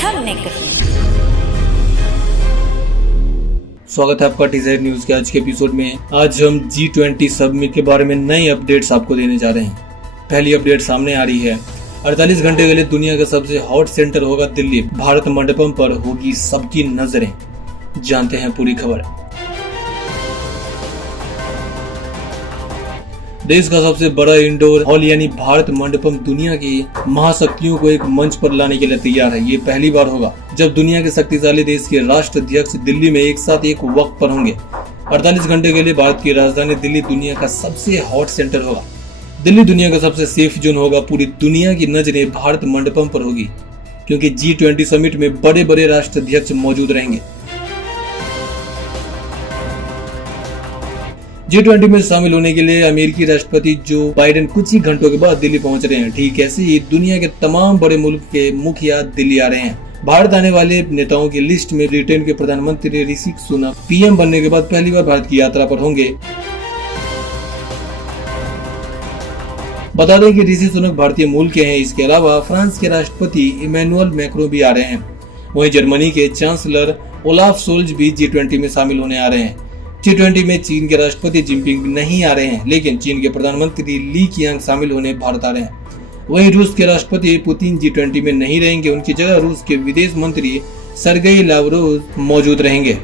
हमने कही। स्वागत है आपका टीजर न्यूज के आज के एपिसोड में। आज हम G20 समिट के बारे में नई अपडेट्स आपको देने जा रहे हैं। पहली अपडेट सामने आ रही है। 48 घंटे के लिए दुनिया का सबसे हॉट सेंटर होगा दिल्ली। भारत मंडपम पर होगी सबकी नजरें। जानते हैं पूरी खबर। देश का सबसे बड़ा इंडोर हॉल यानी भारत मंडपम दुनिया की महाशक्तियों को एक मंच पर लाने के लिए तैयार है। ये पहली बार होगा जब दुनिया के शक्तिशाली देश के राष्ट्राध्यक्ष दिल्ली में एक साथ एक वक्त पर होंगे। 48 घंटे के लिए भारत की राजधानी दिल्ली दुनिया का सबसे हॉट सेंटर होगा। दिल्ली दुनिया का सबसे सेफ जोन होगा। पूरी दुनिया की नजरें भारत मंडपम पर होगी क्योंकि G20 समिट में बड़े बड़े राष्ट्राध्यक्ष मौजूद रहेंगे। G20 में शामिल होने के लिए अमेरिकी राष्ट्रपति जो बाइडेन कुछ ही घंटों के बाद दिल्ली पहुंच रहे हैं। ठीक ऐसे ही दुनिया के तमाम बड़े मुल्क के मुखिया दिल्ली आ रहे हैं। भारत आने वाले नेताओं की लिस्ट में ब्रिटेन के प्रधानमंत्री ऋषि सुनक पीएम बनने के बाद पहली बार भारत की यात्रा पर होंगे। बता दें कि ऋषि सुनक भारतीय मूल के हैं। इसके अलावा फ्रांस के राष्ट्रपति इमैनुअल मैक्रों भी आ रहे हैं। वहीं जर्मनी के चांसलर ओलाफ सोल्ज भी G20 में शामिल होने आ रहे हैं। G20 में चीन के राष्ट्रपति जिनपिंग नहीं आ रहे हैं, लेकिन चीन के प्रधानमंत्री ली कीयांग शामिल होने भारत आ रहे हैं। वहीं रूस के राष्ट्रपति पुतिन G20 में नहीं रहेंगे। उनकी जगह रूस के विदेश मंत्री सर्गेई लावरोव मौजूद रहेंगे।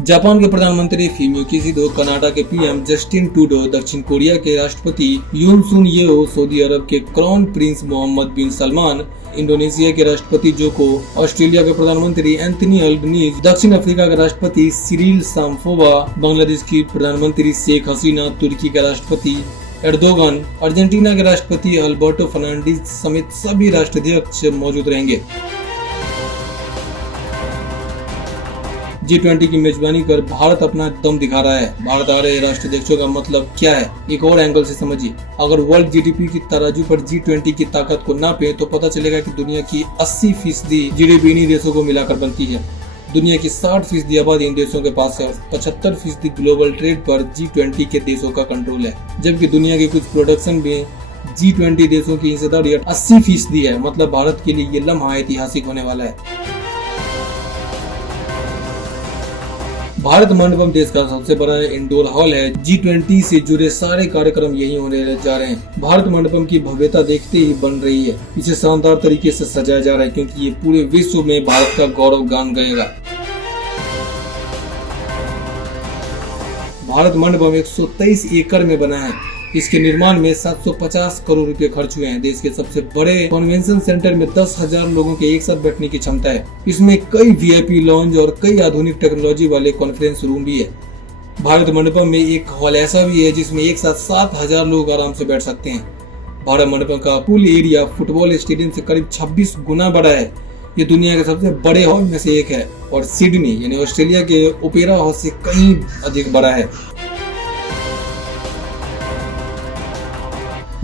जापान के प्रधानमंत्री फुमियो किशिदा, कनाडा के पीएम जस्टिन ट्रूडो, दक्षिण कोरिया के राष्ट्रपति यून सुन येओ, सऊदी अरब के क्राउन प्रिंस मोहम्मद बिन सलमान, इंडोनेशिया के राष्ट्रपति जोको, ऑस्ट्रेलिया के प्रधानमंत्री एंथनी अल्बनीज, दक्षिण अफ्रीका के राष्ट्रपति सिरिल रामाफोसा, बांग्लादेश की प्रधानमंत्री शेख हसीना, तुर्की के राष्ट्रपति एर्दोगन, अर्जेंटीना के राष्ट्रपति अल्बर्टो फर्नांडिस समेत सभी राष्ट्राध्यक्ष मौजूद रहेंगे। G20 की मेजबानी कर भारत अपना दम दिखा रहा है। भारत आ रहे राष्ट्राध्यक्षों का मतलब क्या है, एक और एंगल से समझिए। अगर वर्ल्ड GDP की तराजू पर G20 की ताकत को नापे तो पता चलेगा कि दुनिया की 80% GDP इन्हीं देशों को मिलाकर बनती है। दुनिया की 60% आबादी इन देशों के पास है और 75% ग्लोबल ट्रेड पर G20 के देशों का कंट्रोल है। जबकि दुनिया के कुछ प्रोडक्शन में G20 देशों की हिस्सेदारी 80% है। मतलब भारत के लिए ये लम्हा ऐतिहासिक होने वाला है। भारत मंडपम देश का सबसे बड़ा इंडोर हॉल है। G20 से जुड़े सारे कार्यक्रम यही होने जा रहे हैं। भारत मंडपम की भव्यता देखते ही बन रही है। इसे शानदार तरीके से सजाया जा रहा है क्योंकि ये पूरे विश्व में भारत का गौरव गान गाएगा। भारत मंडपम 123 एकड़ में बना है। इसके निर्माण में 750 करोड़ रुपए खर्च हुए हैं। देश के सबसे बड़े कन्वेंशन सेंटर में 10,000 लोगों के एक साथ बैठने की क्षमता है। इसमें कई VIP लॉन्ज और कई आधुनिक टेक्नोलॉजी वाले कॉन्फ्रेंस रूम भी है। भारत मंडपम में एक हॉल ऐसा भी है जिसमें एक साथ 7,000 लोग आराम से बैठ सकते हैं। भारत मंडपम का कुल एरिया फुटबॉल स्टेडियम से करीब 26 गुना बड़ा है। ये दुनिया के सबसे बड़े हॉल में से एक है और सिडनी यानी ऑस्ट्रेलिया के ओपेरा हाउस से कहीं अधिक बड़ा है।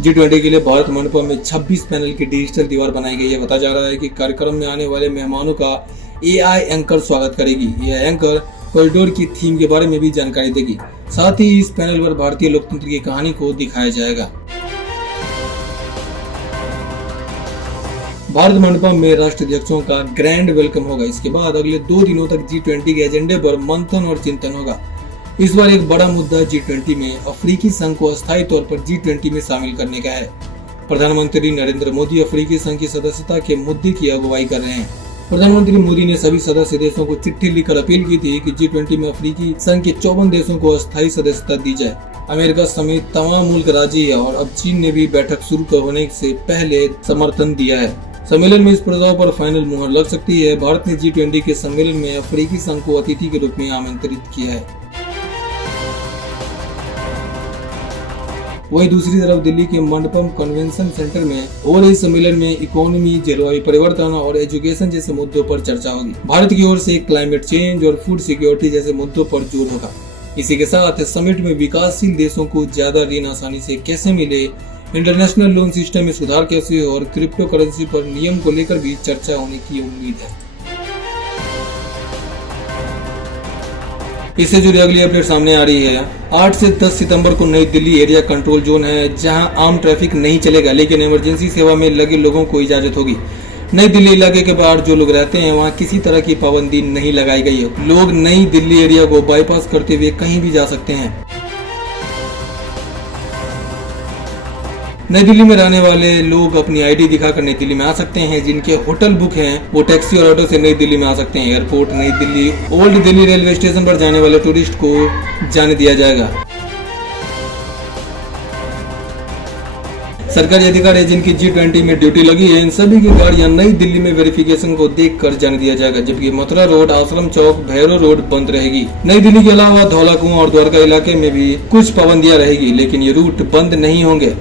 G20 के लिए भारत मंडपम में 26 पैनल की डिजिटल दीवार बनाई गई है। बताया जा रहा है कि कार्यक्रम में आने वाले मेहमानों का AI एंकर स्वागत करेगी। यह एंकर कॉरिडोर की थीम के बारे में भी जानकारी देगी। साथ ही इस पैनल पर भारतीय लोकतंत्र की कहानी को दिखाया जाएगा। भारत मंडपम में राष्ट्राध्यक्षों का ग्रैंड वेलकम होगा। इसके बाद अगले 2 दिनों तक G20 के एजेंडे पर मंथन और चिंतन होगा। इस बार एक बड़ा मुद्दा G20 में अफ्रीकी संघ को अस्थायी तौर पर G20 में शामिल करने का है। प्रधानमंत्री नरेंद्र मोदी अफ्रीकी संघ की सदस्यता के मुद्दे की अगुवाई कर रहे हैं। प्रधानमंत्री मोदी ने सभी सदस्य देशों को चिट्ठी लिखकर अपील की थी कि G20 में अफ्रीकी संघ के 54 देशों को अस्थायी सदस्यता दी जाए। अमेरिका समेत तमाम मुल्क राजी है और अब चीन ने भी बैठक शुरू होने से पहले समर्थन दिया है। सम्मेलन में इस प्रस्ताव पर फाइनल मुहर लग सकती है। भारत ने G20 के सम्मेलन में अफ्रीकी संघ को अतिथि के रूप में आमंत्रित किया है। वहीं दूसरी तरफ दिल्ली के मंडपम कन्वेंशन सेंटर में हो रही सम्मेलन में इकोनॉमी, जलवायु परिवर्तन और एजुकेशन जैसे मुद्दों पर चर्चा होगी। भारत की ओर से क्लाइमेट चेंज और फूड सिक्योरिटी जैसे मुद्दों पर जोर होगा। इसी के साथ समिट में विकासशील देशों को ज्यादा ऋण आसानी से कैसे मिले, इंटरनेशनल लोन सिस्टम में सुधार कैसे और क्रिप्टो करेंसी पर नियम को लेकर भी चर्चा होने की उम्मीद है। इससे जुड़ी अगली अपडेट सामने आ रही है। 8 से 10 सितंबर को नई दिल्ली एरिया कंट्रोल जोन है, जहां आम ट्रैफिक नहीं चलेगा, लेकिन इमरजेंसी सेवा में लगे लोगों को इजाजत होगी। नई दिल्ली इलाके के बाहर जो लोग रहते हैं वहां किसी तरह की पाबंदी नहीं लगाई गई है। लोग नई दिल्ली एरिया को बाईपास करते हुए कहीं भी जा सकते हैं। नई दिल्ली में रहने वाले लोग अपनी आईडी दिखाकर नई दिल्ली में आ सकते हैं। जिनके होटल बुक हैं वो टैक्सी और ऑटो से नई दिल्ली में आ सकते हैं। एयरपोर्ट नई Delhi old Delhi railway station पर जाने वाले टूरिस्ट को जाने दिया जाएगा। सरकारी अधिकारी जिनकी G20 में ड्यूटी लगी है, इन सभी की गाड़ियां नई दिल्ली में वेरिफिकेशन को देखकर जाने दिया जाएगा, जबकि मथुरा रोड, आश्रम चौक, भैरव रोड बंद रहेगी। नई दिल्ली के अलावा धौला कुआं और द्वारका इलाके में भी कुछ पाबंदियां रहेगी, लेकिन ये रूट बंद नहीं होंगे।